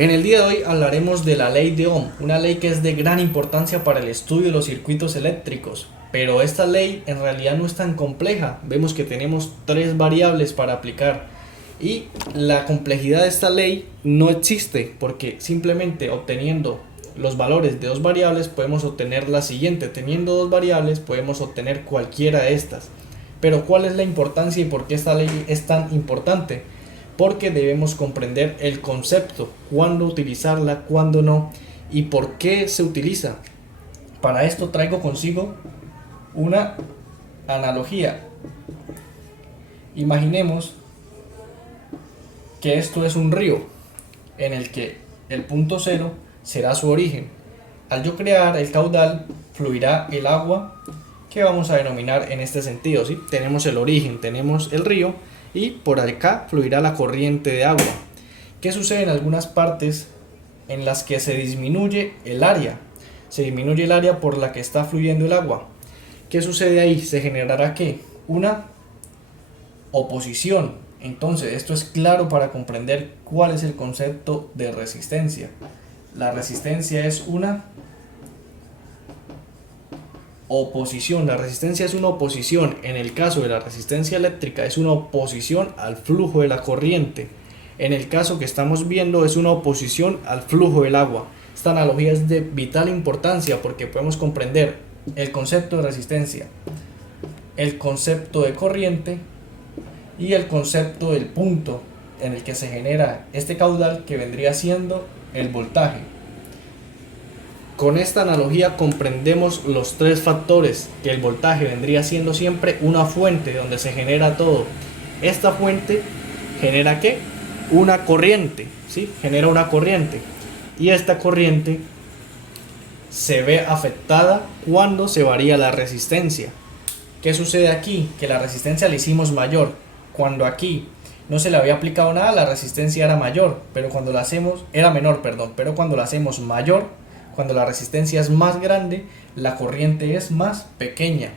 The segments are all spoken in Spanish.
En el día de hoy hablaremos de la ley de Ohm, una ley que es de gran importancia para el estudio de los circuitos eléctricos. Pero esta ley en realidad no es tan compleja. Vemos que tenemos tres variables para aplicar y la complejidad de esta ley no existe porque simplemente obteniendo los valores de dos variables podemos obtener la siguiente. Teniendo dos variables podemos obtener cualquiera de estas. Pero ¿cuál es la importancia y por qué esta ley es tan importante? Porque debemos comprender el concepto, cuándo utilizarla, cuándo no y por qué se utiliza. Para esto traigo consigo una analogía. Imaginemos que esto es un río en el que el punto cero será su origen. Al yo crear el caudal, fluirá el agua que vamos a denominar en este sentido, ¿sí? Tenemos el origen, tenemos el río y por acá fluirá la corriente de agua. ¿Qué sucede en algunas partes en las que se disminuye el área? Se disminuye el área por la que está fluyendo el agua. ¿Qué sucede ahí? Se generará ¿qué? Una oposición. Entonces esto es claro para comprender cuál es el concepto de resistencia. La resistencia es una oposición. La resistencia es una oposición. En el caso de la resistencia eléctrica es una oposición al flujo de la corriente. En el caso que estamos viendo es una oposición al flujo del agua. Esta analogía es de vital importancia porque podemos comprender el concepto de resistencia, el concepto de corriente y el concepto del punto en el que se genera este caudal, que vendría siendo el voltaje. Con esta analogía comprendemos los tres factores, que el voltaje vendría siendo siempre una fuente donde se genera todo. Esta fuente genera ¿qué? Una corriente, ¿sí? Genera una corriente. Y esta corriente se ve afectada cuando se varía la resistencia. ¿Qué sucede aquí? Que la resistencia la hicimos mayor. Cuando aquí no se le había aplicado nada, la resistencia era mayor, pero cuando la hacemos, era menor, perdón, pero cuando la hacemos mayor, cuando la resistencia es más grande, la corriente es más pequeña.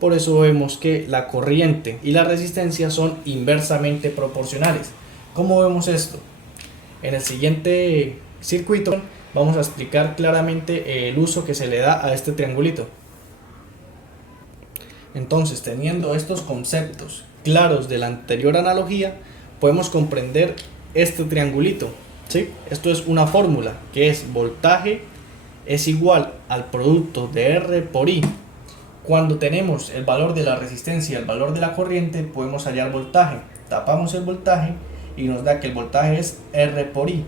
Por eso vemos que la corriente y la resistencia son inversamente proporcionales. ¿Cómo vemos esto? En el siguiente circuito vamos a explicar claramente el uso que se le da a este triangulito. Entonces, teniendo estos conceptos claros de la anterior analogía, podemos comprender este triangulito, ¿sí? Esto es una fórmula que es voltaje es igual al producto de R por I. Cuando tenemos el valor de la resistencia y el valor de la corriente, podemos hallar voltaje. Tapamos el voltaje y nos da que el voltaje es R por I.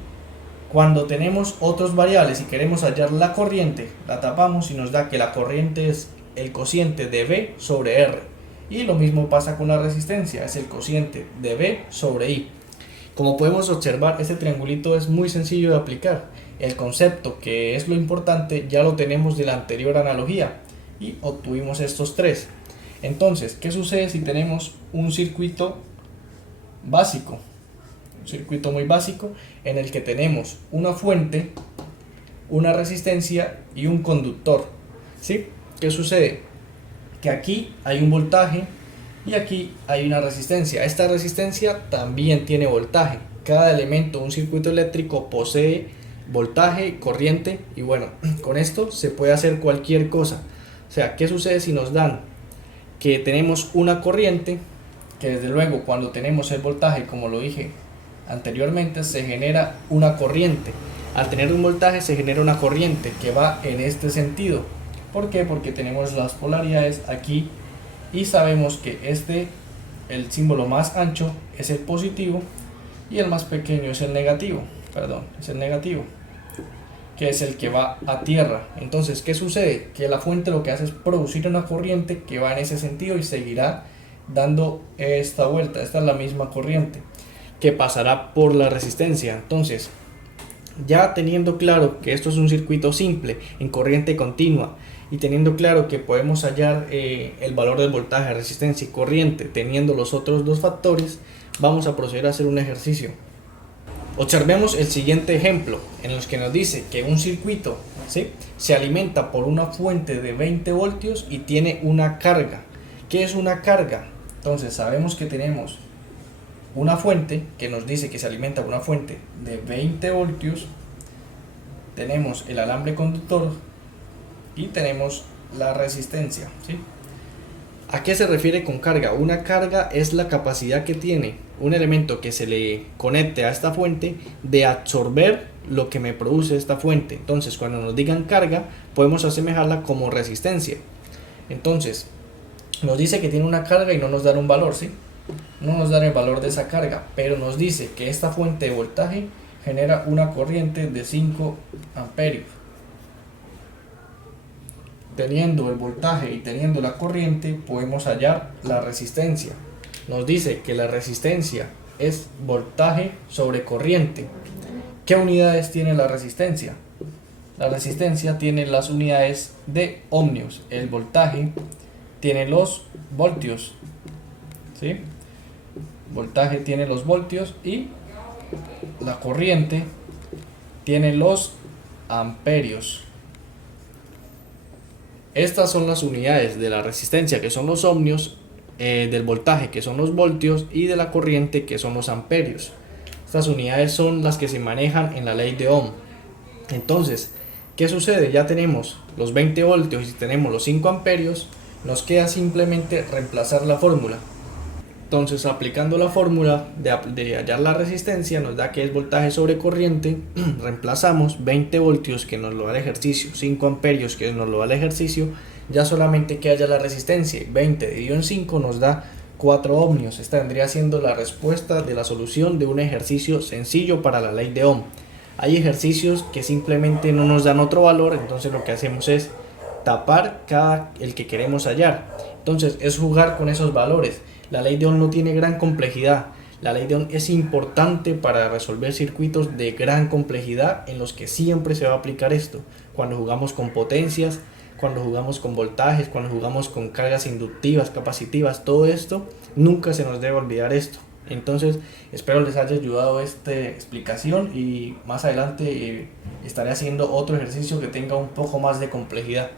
Cuando tenemos otras variables y queremos hallar la corriente, la tapamos y nos da que la corriente es el cociente de V sobre R. Y lo mismo pasa con la resistencia, es el cociente de V sobre I. Como podemos observar, este triangulito es muy sencillo de aplicar. El concepto, que es lo importante, ya lo tenemos de la anterior analogía y obtuvimos estos tres. Entonces, ¿qué sucede si tenemos un circuito básico? Un circuito muy básico en el que tenemos una fuente, una resistencia y un conductor, ¿sí? ¿Qué sucede? Que aquí hay un voltaje y aquí hay una resistencia. Esta resistencia también tiene voltaje. Cada elemento de un circuito eléctrico posee voltaje, corriente y bueno, con esto se puede hacer cualquier cosa. O sea, ¿qué sucede si nos dan que tenemos una corriente? Que desde luego cuando tenemos el voltaje, como lo dije anteriormente, se genera una corriente. Al tener un voltaje se genera una corriente que va en este sentido. ¿Por qué? Porque tenemos las polaridades aquí y sabemos que el símbolo más ancho es el positivo y el más pequeño es el negativo, que es el que va a tierra. Entonces, ¿qué sucede? Que la fuente lo que hace es producir una corriente que va en ese sentido y seguirá dando esta vuelta. Esta es la misma corriente que pasará por la resistencia. Entonces, ya teniendo claro que esto es un circuito simple en corriente continua y teniendo claro que podemos hallar el valor del voltaje, resistencia y corriente teniendo los otros dos factores, vamos a proceder a hacer un ejercicio. Observemos el siguiente ejemplo en el que nos dice que un circuito, ¿sí?, se alimenta por una fuente de 20 voltios y tiene una carga. ¿Qué es una carga? Entonces sabemos que tenemos una fuente que nos dice que se alimenta por una fuente de 20 voltios tenemos el alambre conductor y tenemos la resistencia, ¿sí? ¿A qué se refiere con carga? Una carga es la capacidad que tiene un elemento que se le conecte a esta fuente de absorber lo que me produce esta fuente. Entonces, cuando nos digan carga, podemos asemejarla como resistencia. Entonces, nos dice que tiene una carga y no nos dan un valor, ¿sí? No nos dan el valor de esa carga, pero nos dice que esta fuente de voltaje genera una corriente de 5 amperios. Teniendo el voltaje y teniendo la corriente, podemos hallar la resistencia. Nos dice que la resistencia es voltaje sobre corriente. ¿Qué unidades tiene la resistencia? La resistencia tiene las unidades de ohmios. El voltaje tiene los voltios, ¿sí? Voltaje tiene los voltios y la corriente tiene los amperios. Estas son las unidades de la resistencia, que son los ohmios, del voltaje, que son los voltios, y de la corriente, que son los amperios. Estas unidades son las que se manejan en la ley de Ohm. Entonces, ¿qué sucede? Ya tenemos los 20 voltios y tenemos los 5 amperios, nos queda simplemente reemplazar la fórmula. Entonces, aplicando la fórmula de hallar la resistencia, nos da que es voltaje sobre corriente. Reemplazamos 20 voltios, que nos lo da el ejercicio, 5 amperios, que nos lo da el ejercicio. Ya solamente que haya la resistencia. 20 dividido en 5 nos da 4 ohmios. Esta vendría siendo la respuesta de la solución de un ejercicio sencillo para la ley de Ohm. Hay ejercicios que simplemente no nos dan otro valor, entonces lo que hacemos es tapar el que queremos hallar. Entonces es jugar con esos valores. La ley de Ohm no tiene gran complejidad. La ley de Ohm es importante para resolver circuitos de gran complejidad en los que siempre se va a aplicar esto. Cuando jugamos con potencias, cuando jugamos con voltajes, cuando jugamos con cargas inductivas, capacitivas, todo esto, nunca se nos debe olvidar esto. Entonces, espero les haya ayudado esta explicación y más adelante estaré haciendo otro ejercicio que tenga un poco más de complejidad.